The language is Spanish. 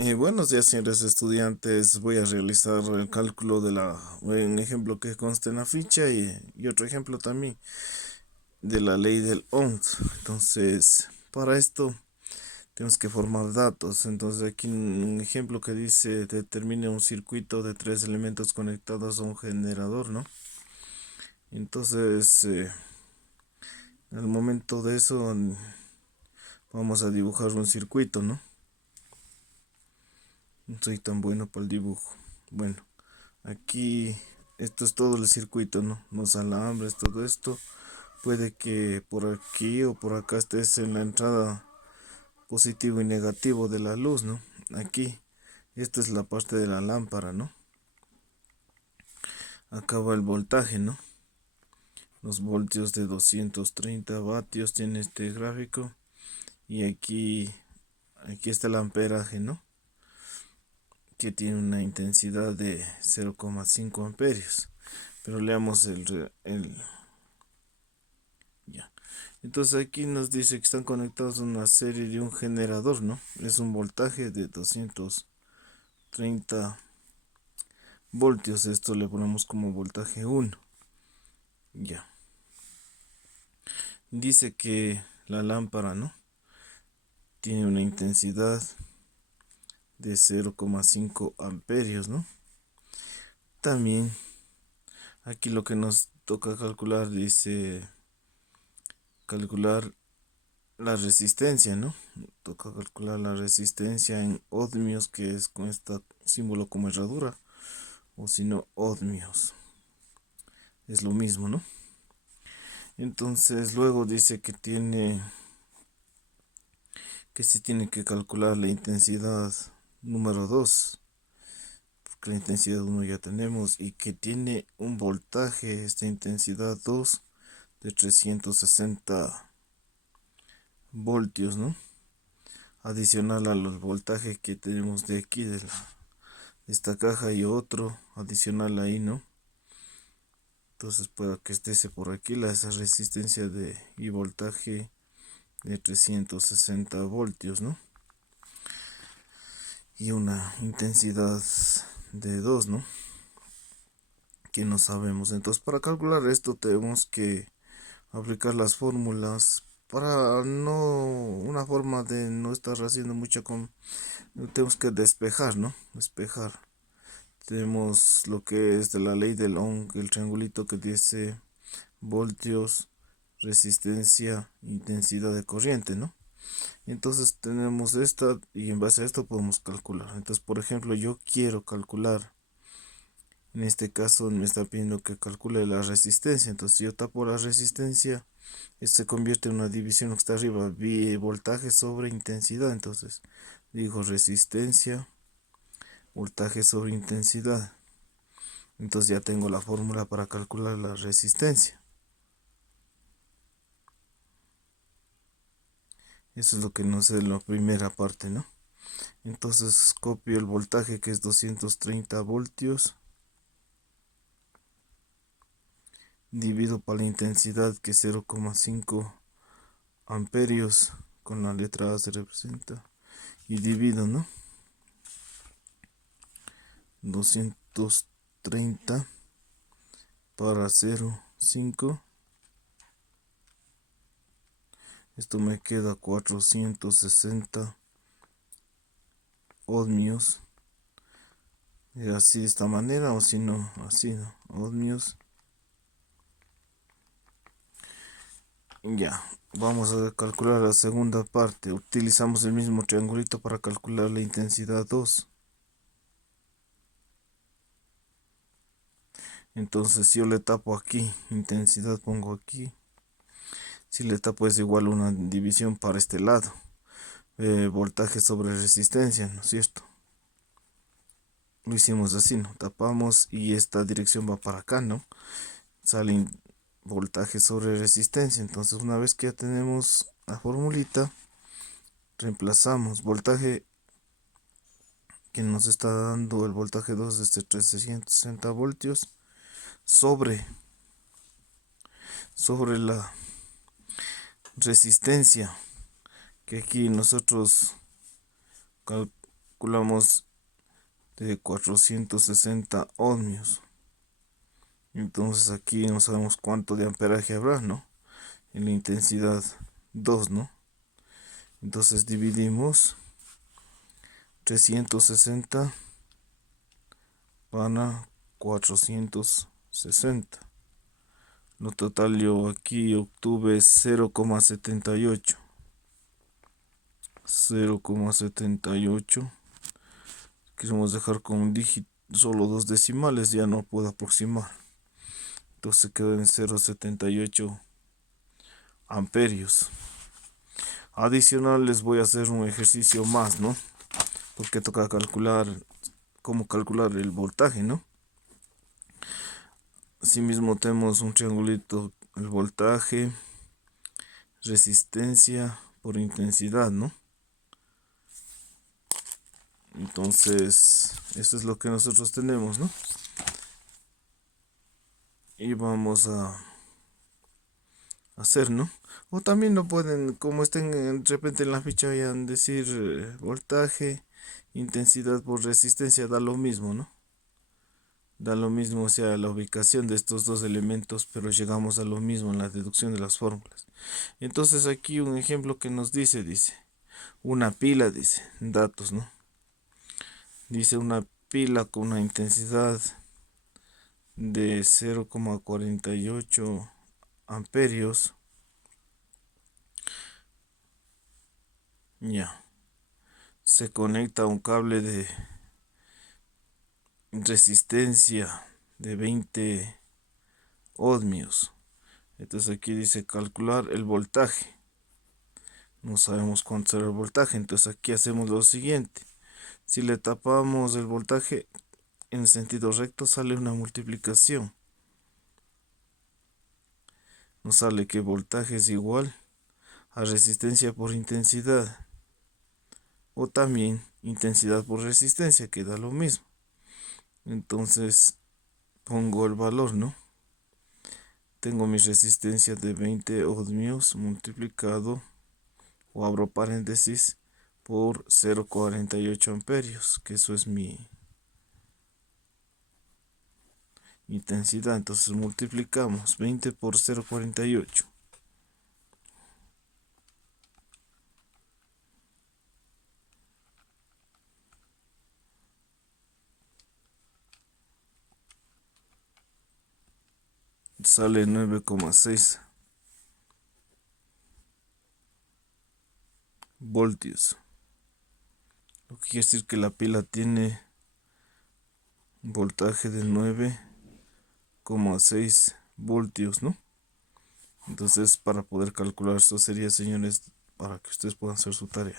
Buenos días, señores estudiantes. Voy a realizar el cálculo un ejemplo que consta en la ficha y otro ejemplo también de la ley del Ohms. Entonces, para esto tenemos que formar datos. Entonces, aquí un ejemplo que dice determine un circuito de tres elementos conectados a un generador, ¿no? Entonces, al momento de eso, vamos a dibujar un circuito, ¿no? No soy tan bueno para el dibujo. Bueno. Aquí, esto es todo el circuito, ¿no? Los alambres, todo esto. Puede que por aquí o por acá estés en la entrada positivo y negativo de la luz, ¿no? Aquí, esta es la parte de la lámpara, ¿no? Acá va el voltaje, ¿no? Los voltios de 230 vatios tiene este gráfico. Y aquí está el amperaje, ¿no? Que tiene una intensidad de 0,5 amperios. Pero leamos ya. Entonces aquí nos dice que están conectados a una serie de un generador, ¿no? Es un voltaje de 230 voltios. Esto le ponemos como voltaje 1. Ya. Dice que la lámpara, ¿no? Tiene una intensidad de 0,5 amperios, ¿no? También aquí lo que nos toca calcular dice calcular la resistencia, ¿no? Toca calcular la resistencia en ohmios, que es con este símbolo como herradura, o si no, ohmios. Es lo mismo, ¿no? Entonces luego dice que se tiene que calcular la intensidad número 2, porque la intensidad 1 ya tenemos, y que tiene un voltaje, esta intensidad 2, de 360 voltios, ¿no? Adicional a los voltajes que tenemos de aquí, de esta caja, y otro adicional ahí, ¿no? Entonces pueda que esté por aquí esa resistencia y voltaje de 360 voltios, ¿no? Y una intensidad de 2, ¿no? Que no sabemos. Entonces, para calcular esto tenemos que aplicar las fórmulas para una forma de no estar haciendo mucho tenemos que despejar, ¿no? Despejar. Tenemos lo que es de la ley del Ohm, el triangulito que dice voltios, resistencia, intensidad de corriente, ¿no? Entonces tenemos esta y en base a esto podemos calcular. Entonces, por ejemplo, yo quiero calcular, en este caso me está pidiendo que calcule la resistencia. Entonces, si yo tapo la resistencia, esto se convierte en una división que está arriba, voltaje sobre intensidad. Entonces, digo resistencia, voltaje sobre intensidad. Entonces ya tengo la fórmula para calcular la resistencia. Eso es lo que nos es la primera parte, ¿no? Entonces copio el voltaje, que es 230 voltios, divido por la intensidad, que es 0,5 amperios, con la letra A se representa, y divido, ¿no? 230 para 0,5. Esto me queda 460 ohmios. Así, de esta manera, o si no, así, ¿no? Ohmios. Ya, vamos a calcular la segunda parte. Utilizamos el mismo triangulito para calcular la intensidad 2. Entonces, si yo le tapo aquí, intensidad pongo aquí. Si le tapo es igual a una división para este lado. Voltaje sobre resistencia, ¿no es cierto? Lo hicimos así, ¿no? Tapamos y esta dirección va para acá, ¿no? Sale voltaje sobre resistencia. Entonces, una vez que ya tenemos la formulita, reemplazamos voltaje que nos está dando el voltaje 2 de 360 voltios sobre la resistencia, que aquí nosotros calculamos de 460 ohmios. Entonces aquí no sabemos cuánto de amperaje habrá, ¿no? En la intensidad 2, ¿no? Entonces dividimos 360 para 460. Lo total yo aquí obtuve 0,78. 0,78. Queremos dejar con un dígito, solo dos decimales, ya no puedo aproximar. Entonces quedó en 0,78 amperios. Adicional les voy a hacer un ejercicio más, ¿no? Porque toca calcular cómo calcular el voltaje, ¿no? Asimismo tenemos un triangulito, el voltaje, resistencia por intensidad, ¿no? Entonces, eso es lo que nosotros tenemos, ¿no? Y vamos a hacer, ¿no? O también lo pueden, como estén de repente en la ficha, vayan decir voltaje, intensidad por resistencia, da lo mismo, ¿no? Da lo mismo, o sea, la ubicación de estos dos elementos, pero llegamos a lo mismo en la deducción de las fórmulas. Entonces aquí un ejemplo que nos dice, una pila, dice, datos, ¿no? Dice una pila con una intensidad de 0,48 amperios. Ya. Se conecta a un cable de resistencia de 20 ohmios. Entonces aquí dice calcular el voltaje. No sabemos cuánto será el voltaje. Entonces aquí hacemos lo siguiente. Si le tapamos el voltaje en sentido recto, sale una multiplicación. Nos sale que voltaje es igual a resistencia por intensidad. O también intensidad por resistencia, que da lo mismo. Entonces pongo el valor, ¿no? Tengo mi resistencia de 20 ohmios multiplicado, o abro paréntesis, por 0,48 amperios, que eso es mi intensidad. Entonces multiplicamos 20 por 0,48. Sale 9,6 voltios. Lo que quiere decir que la pila tiene un voltaje de 9,6 voltios, ¿no? Entonces, para poder calcular eso sería, señores, para que ustedes puedan hacer su tarea.